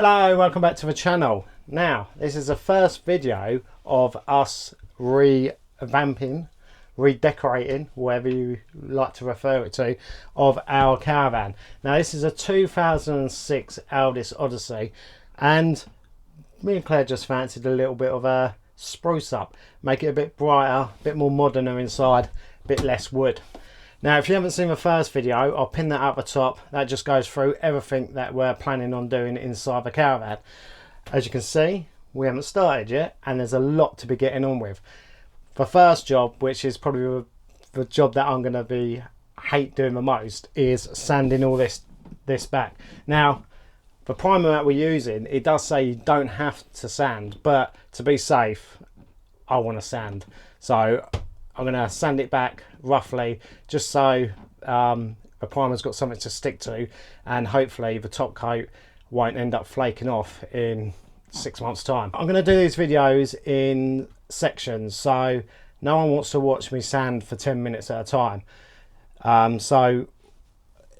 Hello, welcome back to the channel. Now, this is the first video of us revamping, redecorating, whatever you like to refer it to, of our caravan. Now, this is a 2006 Aldis Odyssey, and me and Claire just fancied a little bit of a spruce up, make it a bit brighter, a bit more moderner inside, a bit less wood. Now, if you haven't seen the first video, I'll pin that up the top. That just goes through everything that we're planning on doing inside the caravan. As you can see, we haven't started yet, and there's a lot to be getting on with. The first job, which is probably the job that I'm going to hate doing the most, is sanding all this back. Now, the primer that we're using, it does say you don't have to sand, but to be safe, I want to sand. So I'm going to sand it back roughly, just so the primer's got something to stick to, and hopefully the top coat won't end up flaking off in 6 months time. I'm going to do these videos in sections, so no one wants to watch me sand for 10 minutes at a time. So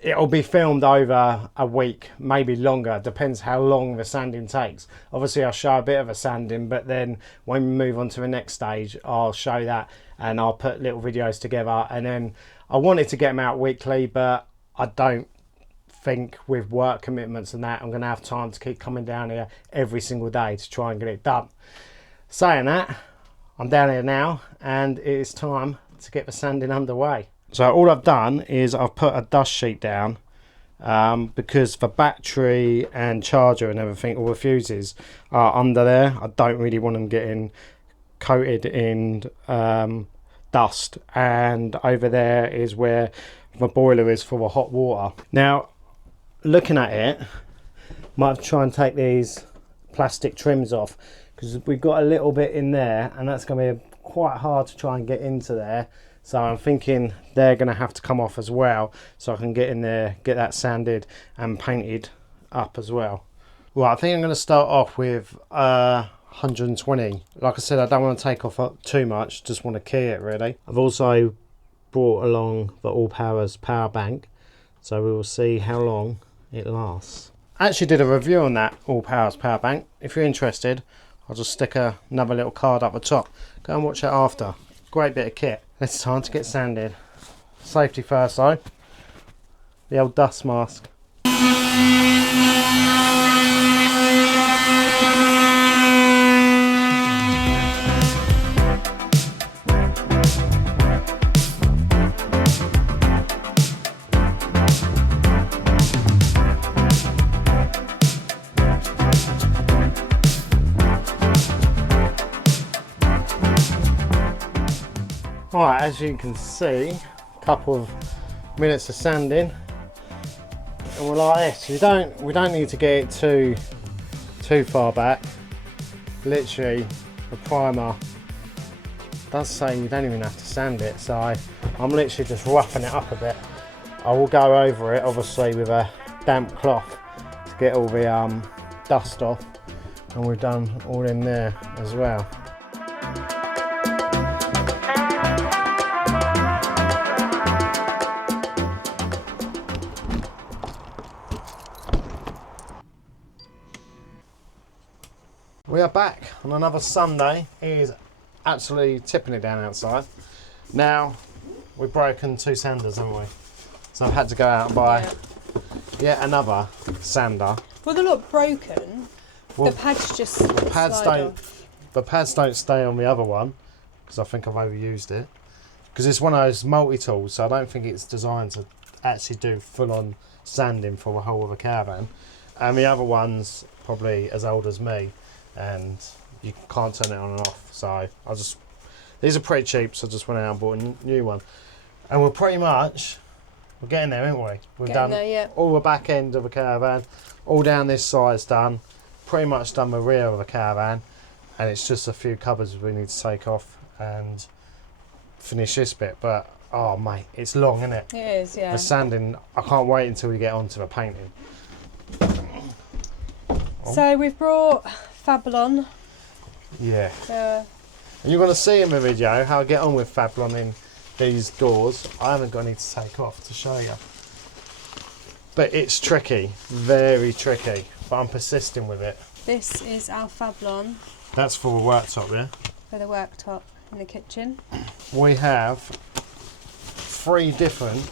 it'll be filmed over a week, maybe longer, depends how long the sanding takes. Obviously I'll show a bit of a sanding, but then when we move on to the next stage, I'll show that and I'll put little videos together. And then I wanted to get them out weekly, but I don't think with work commitments and that I'm going to have time to keep coming down here every single day to try and get it done. Saying that, I'm down here now and it is time to get the sanding underway. So all I've done is I've put a dust sheet down because the battery and charger and everything, all the fuses are under there. I don't really want them getting coated in dust, and over there is where the boiler is for the hot water. Now, looking at it, might have to try and take these plastic trims off because we've got a little bit in there and that's going to be quite hard to try and get into there. So I'm thinking they're going to have to come off as well, so I can get in there, get that sanded and painted up as well. Well, I think I'm going to start off with 120. Like I said, I don't want to take off too much, just want to key it really. I've also brought along the All Powers power bank, so we will see how long it lasts. I actually did a review on that All Powers power bank. If you're interested, I'll just stick another little card up the top. Go and watch it after. Great bit of kit. It's time to get sanded. Safety first though. The old dust mask. Alright, as you can see, a couple of minutes of sanding, and we're like this. We don't need to get it too far back. Literally, the primer does say you don't even have to sand it, so I'm literally just roughing it up a bit. I will go over it, obviously, with a damp cloth to get all the dust off, and we've done all in there as well. We are back on another Sunday. It is absolutely tipping it down outside. Now, we've broken 2 sanders, haven't we? So I've had to go out and buy yet another sander. Well, they're not broken. Well, the pads just the pads don't stay on the other one because I think I've overused it. Because it's one of those multi-tools, so I don't think it's designed to actually do full-on sanding for the whole of a caravan. And the other one's probably as old as me, and you can't turn it on and off, so these are pretty cheap, so I just went out and bought a new one. And we're getting there, aren't we? We've done all the back end of a caravan, all down this side's done, pretty much done the rear of a caravan, and it's just a few cupboards we need to take off and finish this bit. But oh mate, it's long, isn't it? It is, yeah. The sanding, I can't wait until we get onto the painting. So we've brought Fablon. Yeah. And you're going to see in the video how I get on with Fablon in these doors. I haven't got any to take off to show you. But it's tricky, very tricky. but I'm persisting with it. This is our Fablon That's for a worktop, yeah? for the worktop in the kitchen. We have 3 different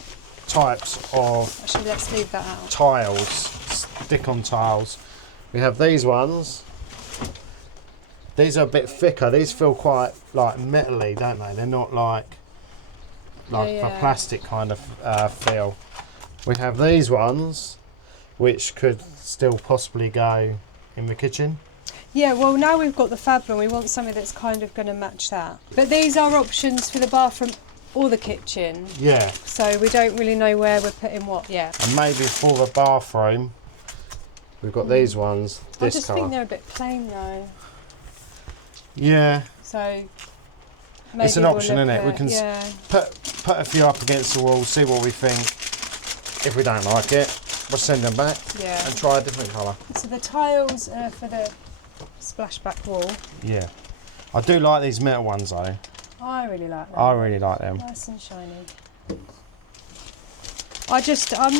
types of Actually, let's leave that out. tiles, stick-on tiles. We have these ones. These are a bit thicker. These feel quite like metally, don't they? They're not like a plastic kind of feel. We have these ones, which could still possibly go in the kitchen. Yeah, well, now we've got the Fablon, we want something that's kind of going to match that. But these are options for the bathroom or the kitchen. Yeah. So we don't really know where we're putting what yet. And maybe for the bathroom, we've got these ones. I This just colour. think they're a bit plain though. Yeah. So maybe It's an option, isn't it? We can yeah. put a few up against the wall, see what we think. If we don't like it, we'll send them back and try a different colour. So the tiles are for the splashback wall. Yeah. I do like these metal ones though. I really like them. I really like them. Nice and shiny. I'm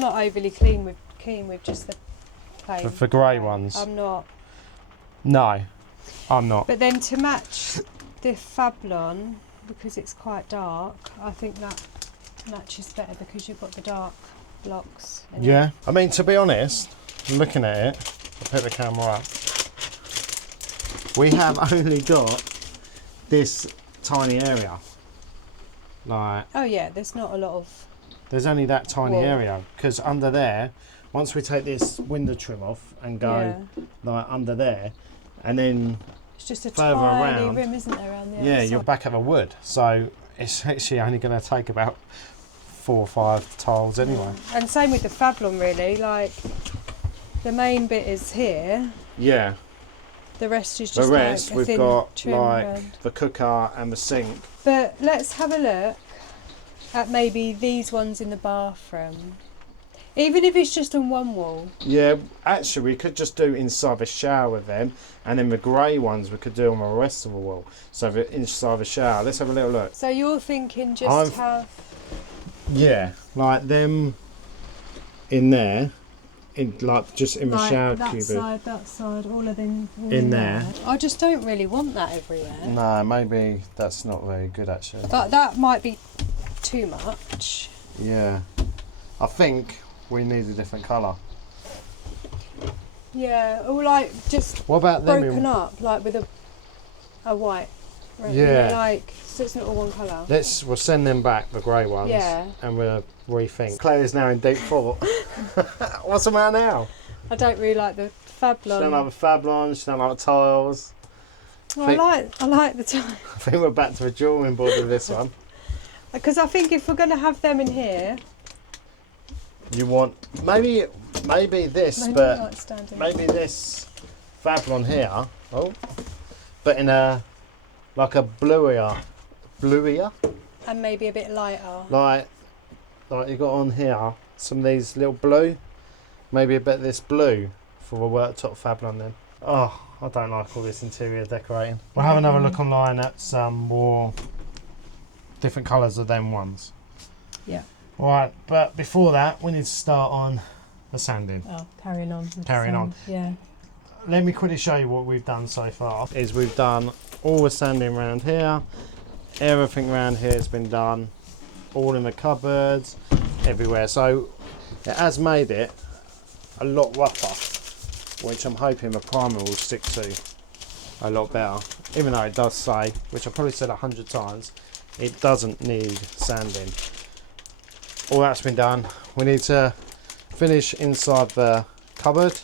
not overly keen with just the plain. For grey ones. I'm not. No, I'm not. But then to match the Fablon, because it's quite dark, I think that matches better because you've got the dark blocks. Yeah. I mean, to be honest, looking at it, I'll put the camera up. We have only got this tiny area. Like, oh yeah, there's not a lot of. there's only that tiny area because under there, once we take this window trim off and go like under there, and then it's just a further tiny around, rim, isn't there, around the yeah, outside? you're back at the wood. So it's actually only going to take about 4 or 5 tiles anyway. And same with the Fablon, really. Like the main bit is here. Yeah. The rest is just The rest like a we've thin got trim like around. the cooker and the sink. But let's have a look at maybe these ones in the bathroom. Even if it's just on one wall. Yeah, actually we could just do inside the shower with them, and then the grey ones we could do on the rest of the wall. So the inside the shower. Let's have a little look. So you're thinking just have... Yeah, like them in there, like just in the shower that cubby. that side, all of them all In there. I just don't really want that everywhere. No, maybe that's not very good actually. But that might be too much. Yeah, I think we need a different colour. Yeah, or like just What about them? broken up, like with a white. Right? Yeah. Like, so it's not all one colour. We'll send them back, the grey ones. Yeah. And we'll rethink. Claire's now in deep thought. What's the matter now? I don't really like the Fablon. She don't like the Fablon, she don't like the tiles. Well, I like the time. I think we're back to the drawing board with this one. Because I think if we're going to have them in here... You want, maybe this, Maybe but like standing. maybe this Fablon here. Oh. But in a, like a bluier. And maybe a bit lighter. Like you got on here, some of these little blue. Maybe a bit of this blue for a worktop Fablon then. Oh, I don't like all this interior decorating. We'll have another look online at some more different colours of them ones. Yeah. Alright, but before that, we need to start on the sanding. Oh, carrying on. Carrying on. Yeah. Let me quickly show you what we've done so far. Is we've done all the sanding around here. Everything around here has been done. All in the cupboards, everywhere. So it has made it a lot rougher, which I'm hoping the primer will stick to a lot better. Even though it does say, which I've probably said 100 times, it doesn't need sanding. All that's been done. We need to finish inside the cupboard,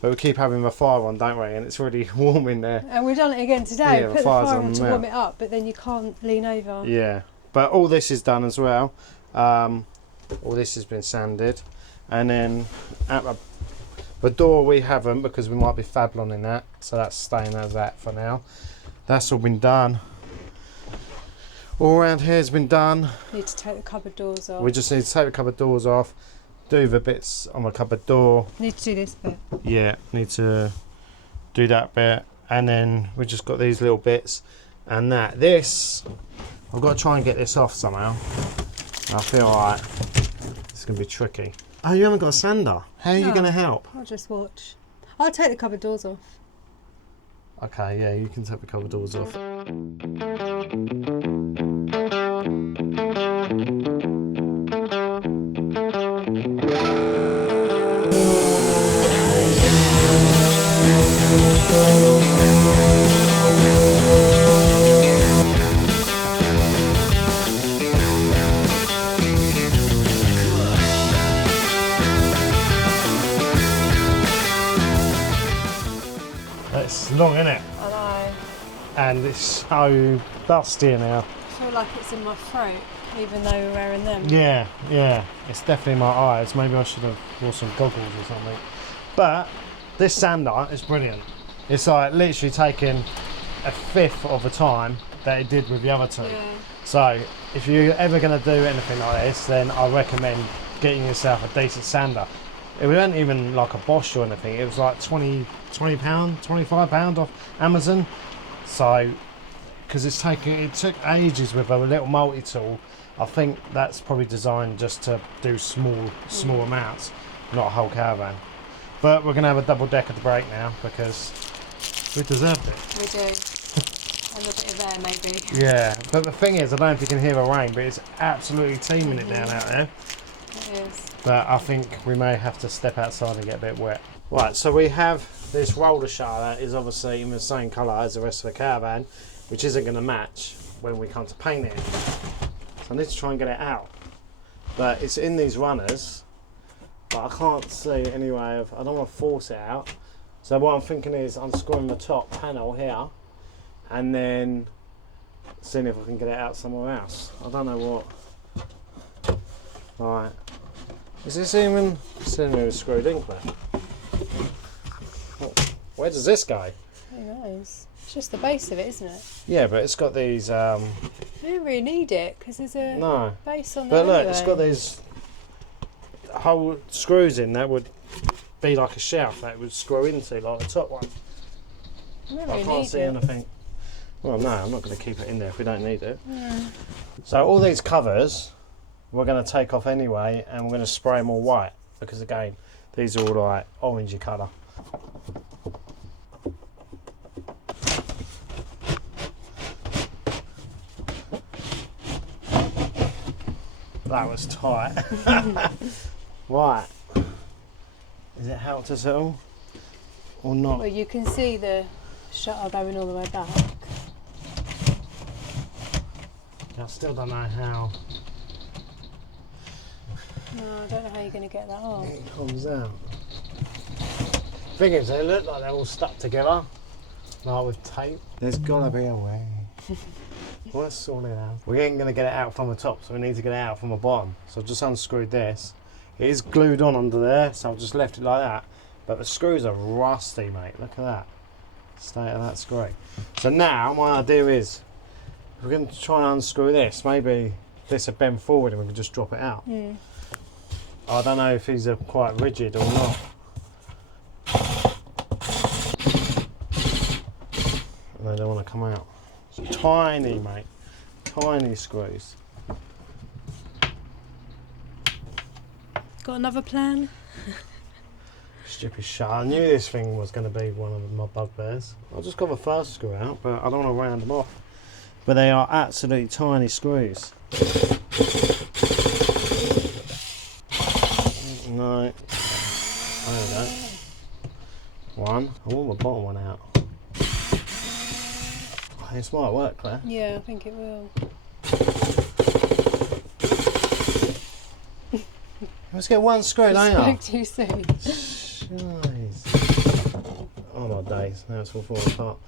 but we keep having the fire on, don't we? And it's really warm in there. And we've done it again today. Yeah, Put the fire's fire on on to now. warm it up, but then you can't lean over. Yeah, but all this is done as well. All this has been sanded, and then at the door we haven't, because we might be Fablon in that, so that's staying as that for now. That's all been done. All around here has been done. Need to take the cupboard doors off. We just need to take the cupboard doors off, do the bits on the cupboard door. Need to do this bit. Yeah, need to do that bit, and then we just got these little bits, and that. This, I've got to try and get this off somehow. I feel like it's going to be tricky. Oh, you haven't got a sander. How are you No. going to help? I'll just watch. I'll take the cupboard doors off. Okay, yeah, you can take the cupboard doors off. It's long, isn't it? I know. And it's so dusty in here. I feel like it's in my throat, even though we're wearing them. Yeah, yeah, it's definitely my eyes. Maybe I should have wore some goggles or something. But this sander is brilliant. It's like literally taking a fifth of the time that it did with the other two. Yeah. So if you're ever going to do anything like this, then I recommend getting yourself a decent sander. It wasn't even like a Bosch or anything. It was like £20, £25 off Amazon. So, because it took ages with a little multi-tool. I think that's probably designed just to do small amounts, not a whole caravan. But we're going to have a double deck at the break now because we deserved it. We do. And a bit of air, maybe. Yeah, but the thing is, I don't know if you can hear the rain, but it's absolutely teeming it down out there. It is. But I think we may have to step outside and get a bit wet. Right, so we have this roller shutter that is obviously in the same colour as the rest of the caravan, which isn't going to match when we come to paint it. So I need to try and get it out. But it's in these runners, but I can't see any way of, I don't want to force it out. So what I'm thinking is unscrewing the top panel here and then seeing if I can get it out somewhere else. I don't know what. Right. Is this even screwed in, Claire? Where does this go? Who knows? It's just the base of it, isn't it? Yeah, but it's got these. We don't really need it because there's a No. base on there. But look, anyway. it's got these whole screws in that would be like a shelf that it would screw into, like the top one. We don't I really can't need see it. anything. Well, no, I'm not going to keep it in there if we don't need it. Yeah. So all these covers we're going to take off anyway, and we're going to spray them all white because again, these are all like orangey colour. That was tight. Right. Is it helped us at all? Or not? Well, you can see the shutter going all the way back. I still don't know how No, I don't know how you're going to get that off. it comes out. Thing is, they look like they're all stuck together, like with tape. There's gotta be a way. Let's sort it out. We ain't gonna get it out from the top, so we need to get it out from the bottom. So I've just unscrewed this. It is glued on under there, so I've just left it like that. But the screws are rusty, mate. Look at that. State of that screw. So now my idea is, we're going to try and unscrew this. Maybe this will bend forward and we can just drop it out. Mm. I don't know if these are quite rigid or not. And they don't want to come out. It's tiny, mate. Tiny screws. Got another plan? Stupid shut. I knew this thing was going to be one of my bugbears. I just got the first screw out, but I don't want to round them off. But they are absolutely tiny screws. No. There we go. One. I want the bottom one out. This might work, Claire. Yeah, I think it will. Let's get one screw, don't Spoke you? too soon. Jeez. Oh my days, now it's all falling apart.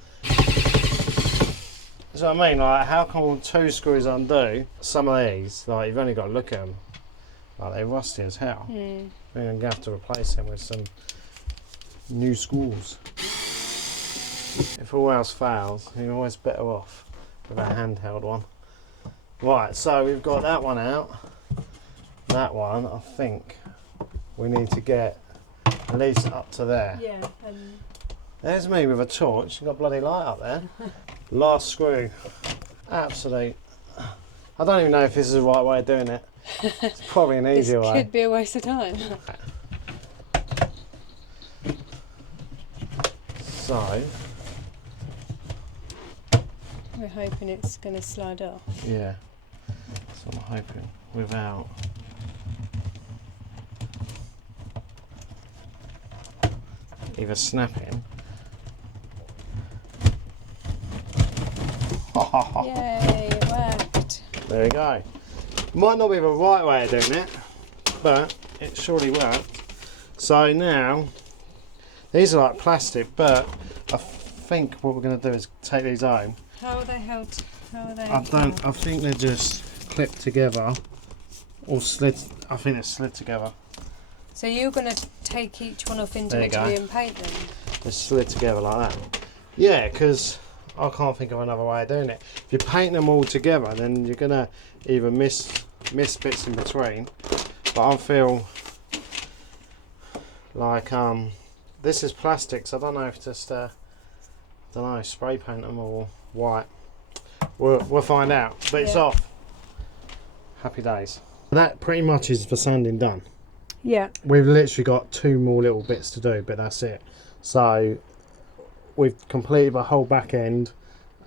That's what I mean, like how come two screws undo? Some of these, like you've only got to look at them, like they're rusty as hell. Mm. We're going to have to replace them with some new screws. If all else fails, you're always better off with a handheld one. Right, so we've got that one out. That one, I think we need to get at least up to there. Yeah. And There's me with a torch. Got a bloody light up there. Last screw. Absolute. I don't even know if this is the right way of doing it. It's probably an This easier way. could be a waste of time. So, We're hoping it's going to slide off. yeah. So I'm hoping without either snapping. Yay, it worked. There you go. Might not be the right way of doing it, but it surely worked. So now, these are like plastic, but I think what we're going to do is take these home. How are they held? How are they? I think they're just clipped together, or slid. I think they're slid together. So you're going to take each one off There you individually go. and paint them? They're slid together like that. Yeah, because I can't think of another way of doing it. If you paint them all together, then you're gonna either miss bits in between. But I feel like this is plastic, so I don't know if just spray paint them or white. We'll find out. But it's Yeah. off. Happy days. That pretty much is the sanding done. Yeah. We've literally got 2 more little bits to do, but that's it. So we've completed the whole back end,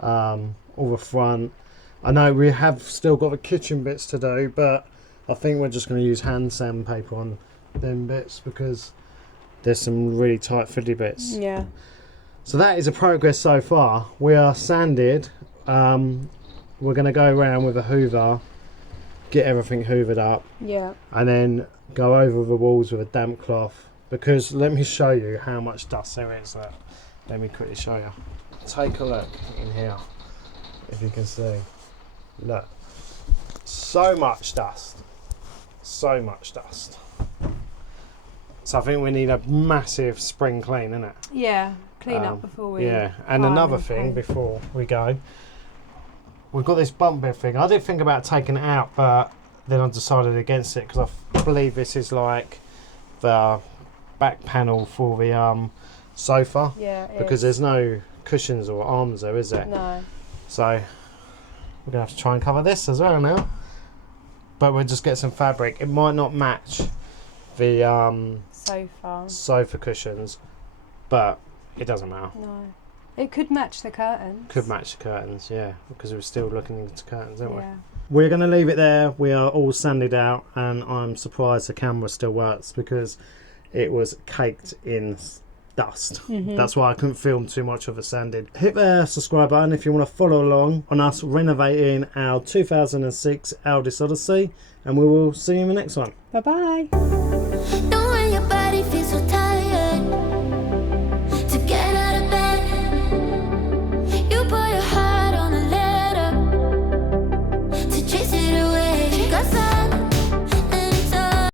all the front. I know we have still got the kitchen bits to do, but I think we're just going to use hand sandpaper on them bits because there's some really tight fiddly bits. Yeah. So that is a progress so far. We are sanded. We're going to go around with a hoover, get everything hoovered up, Yeah. and then go over the walls with a damp cloth, because let me show you how much dust there is. Let me quickly show you. Take a look in here, if you can see. Look, so much dust, so much dust. So I think we need a massive spring clean, innit? Yeah. Clean up before we. Yeah, and prime another and thing paint. before we go, we've got this bump bit thing. I did think about taking it out, but then I decided against it because I believe this is like the back panel for the sofa, Yeah. It because is. there's no cushions or arms there, is there? No. So we're gonna have to try and cover this as well now. But we'll just get some fabric. It might not match the Sofa. sofa cushions, but it doesn't matter. No. It could match the curtains. Could match the curtains, yeah, because we're still looking into curtains, aren't we? Yeah. We're going to leave it there. We are all sanded out, and I'm surprised the camera still works because it was caked in dust. Mhm. That's why I couldn't film too much of the sanded. Hit the subscribe button if you want to follow along on us renovating our 2006 Audi Odyssey, and we will see you in the next one. Bye bye. Know when your body feels so tired.